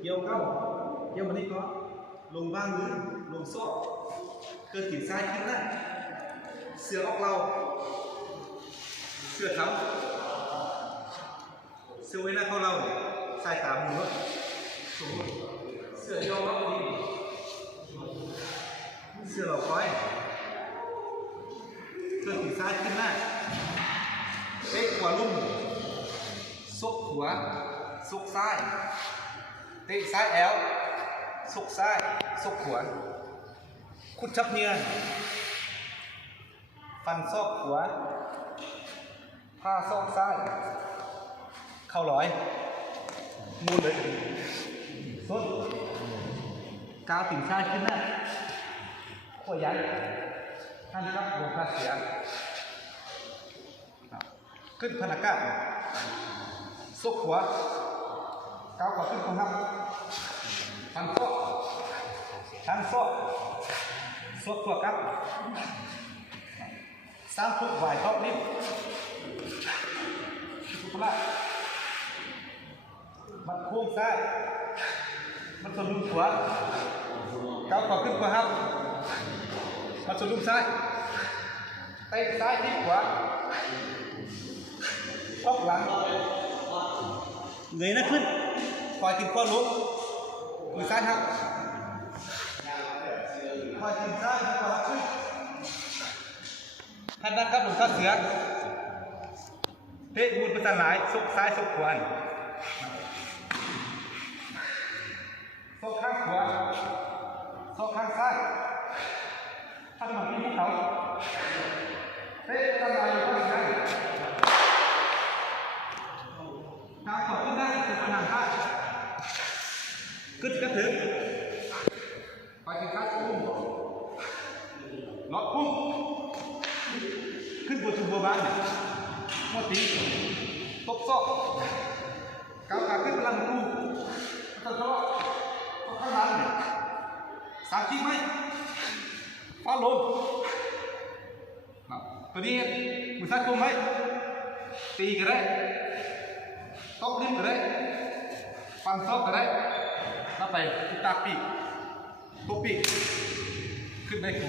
เกี่ยวเข้าเกี่ยวมานี่ก็ลงบ้างมือลงโซ่เกิดตีนซ้ายขึ้นหน้าเสือออกเราเสือเขาเสือไว้หน้าเข้าเราใส่ตามมือเสือยอมรับดีเสือเราคอยเกิดตีนซ้ายขึ้นหน้าเอ๊ะขวาลุ่มซกหัวซกซ้ายเตะซ้ายแอลซกซ้ายซกขวาคุดชับเนียนฟันซอกขวาผ้าซอกซ้ายเข้าร้อยมูลเลยส้นกาวติ่งซ้ายขึ้นหน้าขั้วยันท่านครับลงคาเสียขึ้นพนักงานซกหัวก้าวขวาขึ้นของครับทันโซ่ทันโซ่ซกตัวครับสามฟุตไหวท็อปนี้สุภาพมันโค้งซ้ายมันสะดุ้งขวาก้าวขวาขึ้นขวาครับมันสะดุ้งซ้ายเตะซ้ายที่ขวาชกหลังเงยหน้าขึ้นคอยกินข้อลุกมือซ้ายครับคอยกินซ้ายขวาขึ้นท่านนะครับหลวงพ่อเสือเตะมูลประสานหลายซกซ้ายซกขวาซกข้างขวาซกข้างซ้ายท่านมาที่ภูเขาเตะประสานหลายอยู่ข้างซ้ายก้าวขวาขึ้นได้เป็นขนาดได้ขึ้นกระถึงไปกินข้าวพุ่งล็อกพุ่งขึ้นบนชุมบัวบานมอตีตบซอกก้าวขาขึ้นพลังกูตะทะข้างหลังสามทีไหมฟ้าลมตัวนี้มือซ้ายคุมไหมตีกันได้ตบลิ้นก็ได้ฟันซอกก็ได้แล้วไปตาปีกตัวปีกขึ้นได้กู